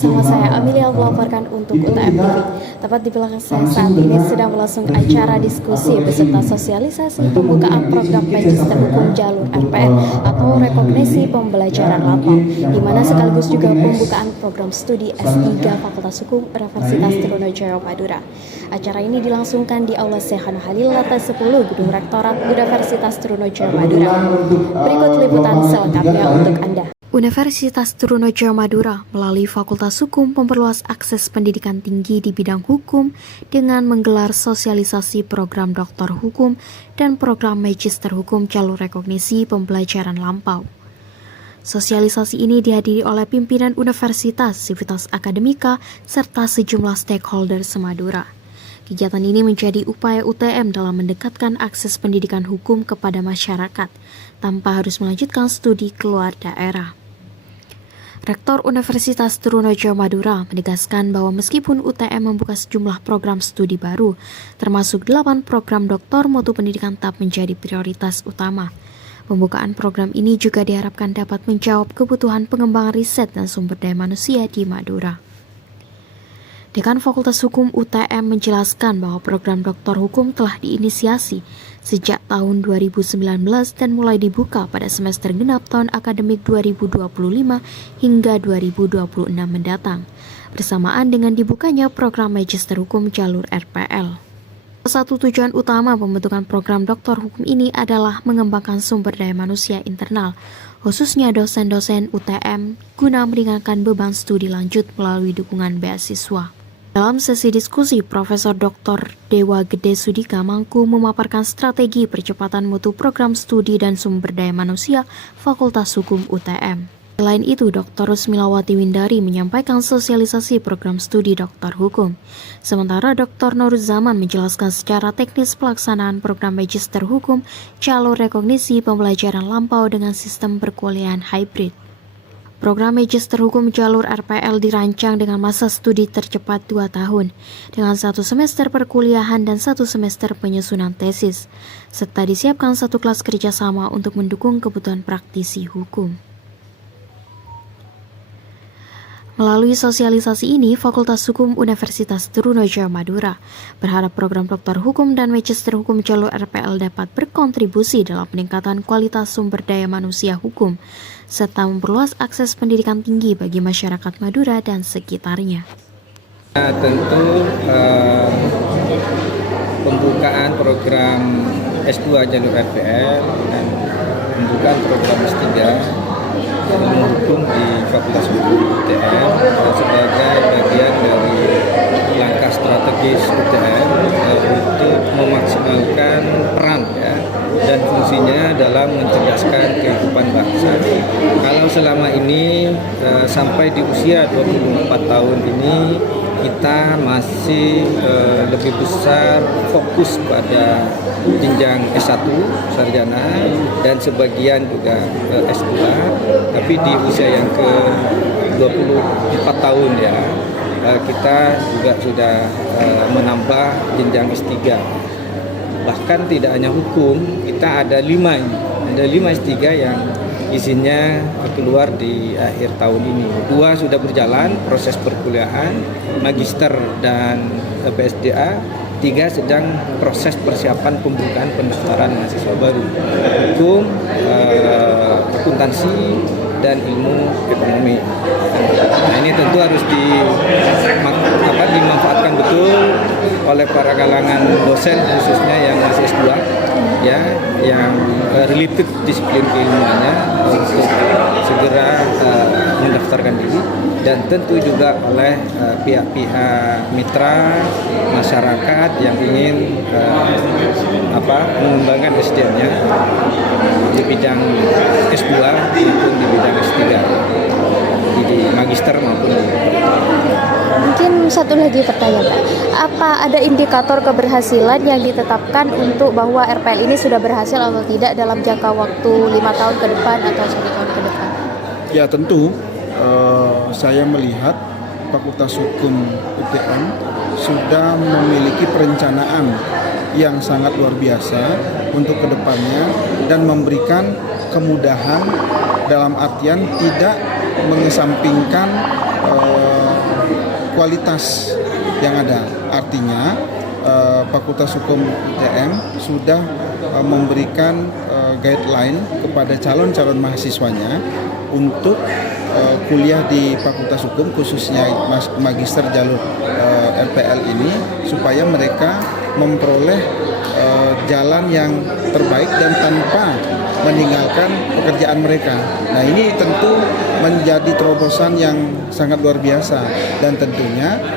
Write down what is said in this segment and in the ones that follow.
bersama saya Amelia melaporkan untuk UTM TV. Tepat di belakang saya saat ini sedang berlangsung acara diskusi beserta sosialisasi pembukaan program Magister Hukum Jalur RPL atau Rekognisi Pembelajaran Lampau, di mana sekaligus juga pembukaan program studi S3 Fakultas Hukum Universitas Trunojoyo Madura. Acara ini dilangsungkan di Aula Sehano Halil lantai 10 Gedung Rektorat Universitas Trunojoyo Madura. Berikut liputan selengkapnya untuk Anda. Universitas Trunojoyo Madura melalui Fakultas Hukum memperluas akses pendidikan tinggi di bidang hukum dengan menggelar sosialisasi program Doktor Hukum dan program Magister Hukum Jalur Rekognisi Pembelajaran Lampau. Sosialisasi ini dihadiri oleh pimpinan universitas, sivitas akademika, serta sejumlah stakeholder Madura. Kegiatan ini menjadi upaya UTM dalam mendekatkan akses pendidikan hukum kepada masyarakat, tanpa harus melanjutkan studi keluar daerah. Rektor Universitas Trunojoyo Madura menegaskan bahwa meskipun UTM membuka sejumlah program studi baru, termasuk 8 program doktor, mutu pendidikan tetap menjadi prioritas utama. Pembukaan program ini juga diharapkan dapat menjawab kebutuhan pengembangan riset dan sumber daya manusia di Madura. Dekan Fakultas Hukum UTM menjelaskan bahwa program Doktor Hukum telah diinisiasi sejak tahun 2019 dan mulai dibuka pada semester genap tahun akademik 2025 hingga 2026 mendatang, bersamaan dengan dibukanya program Magister Hukum Jalur RPL. Salah satu tujuan utama pembentukan program Doktor Hukum ini adalah mengembangkan sumber daya manusia internal, khususnya dosen-dosen UTM, guna meringankan beban studi lanjut melalui dukungan beasiswa. Dalam sesi diskusi, Profesor Dr. Dewa Gede Sudika mampu memaparkan strategi percepatan mutu program studi dan sumber daya manusia Fakultas Hukum UTM. Selain itu, Dr. Rusmilawati Windari menyampaikan sosialisasi program studi Doktor Hukum. Sementara Dr. Nuruzzaman menjelaskan secara teknis pelaksanaan program Magister Hukum Jalur Rekognisi Pembelajaran Lampau dengan sistem perkuliahan hybrid. Program Magister Hukum Jalur RPL dirancang dengan masa studi tercepat 2 tahun, dengan 1 semester perkuliahan dan 1 semester penyusunan tesis, serta disiapkan 1 kelas kerjasama untuk mendukung kebutuhan praktisi hukum. Melalui sosialisasi ini, Fakultas Hukum Universitas Trunojoyo Madura berharap program Doktor Hukum dan Magister Hukum Jalur RPL dapat berkontribusi dalam peningkatan kualitas sumber daya manusia hukum, serta memperluas akses pendidikan tinggi bagi masyarakat Madura dan sekitarnya. Tentu pembukaan program S2 Jalur RPL dan pembukaan program S3 hukum di Fakultas Hukum UTM sebagai bagian dari langkah strategis UTM untuk memaksimalkan peran dan fungsinya dalam mencerdaskan kehidupan bangsa. Kalau selama ini sampai di usia 24 tahun ini kita masih lebih besar fokus pada jenjang S1 sarjana dan sebagian juga S2, tapi di usia yang ke 24 tahun kita juga sudah menambah jenjang S3. Bahkan tidak hanya hukum, kita ada 5 S3 yang izinnya keluar di akhir tahun ini. 2 sudah berjalan proses perkuliahan, magister dan PSDA. 3 sedang proses persiapan pembukaan pendaftaran mahasiswa baru, hukum, akuntansi, dan ilmu ekonomi. Nah, ini tentu harus dimanfaatkan betul oleh para kalangan dosen, khususnya yang masih S2, yang related disiplin keilmuannya untuk segera mendaftarkan diri, dan tentu juga oleh pihak-pihak mitra masyarakat yang ingin mengembangkan SDM-nya di bidang S2 maupun di bidang S3, di magister maupun di. Mungkin satu lagi pertanyaan, Pak. Apa ada indikator keberhasilan yang ditetapkan untuk bahwa RPL ini sudah berhasil atau tidak dalam jangka waktu 5 tahun ke depan atau 1 tahun ke depan? Ya tentu, saya melihat Fakultas Hukum UTM sudah memiliki perencanaan yang sangat luar biasa untuk kedepannya dan memberikan kemudahan dalam artian tidak mengesampingkan kualitas yang ada. Artinya Fakultas Hukum UTM sudah memberikan guideline kepada calon-calon mahasiswanya untuk kuliah di Fakultas Hukum, khususnya magister jalur RPL ini, supaya mereka memperoleh jalan yang terbaik dan tanpa meninggalkan pekerjaan mereka. Nah, ini tentu menjadi terobosan yang sangat luar biasa dan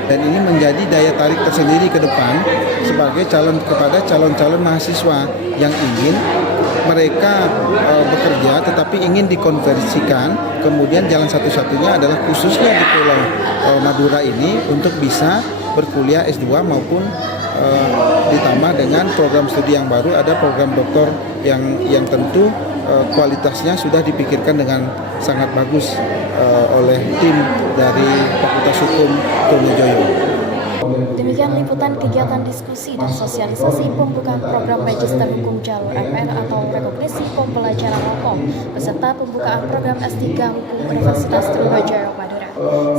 ini menjadi daya tarik tersendiri ke depan sebagai kepada calon-calon mahasiswa yang ingin mereka bekerja tetapi ingin dikonversikan, kemudian jalan satu-satunya adalah khususnya di Pulau Madura ini untuk bisa berkuliah S2 maupun ditambah dengan program studi yang baru, ada program doktor yang tentu kualitasnya sudah dipikirkan dengan sangat bagus oleh tim dari Fakultas Hukum Trunojoyo. Demikian liputan kegiatan diskusi dan sosialisasi pembukaan program Magister Hukum Jalur RPL atau Rekognisi Pembelajaran Hukum beserta pembukaan program S3 Hukum Universitas Trunojoyo Madura.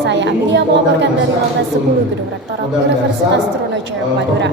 Saya Amelia melaporkan dari lantai 10 Gedung Rektorat Universitas Trunojoyo Madura.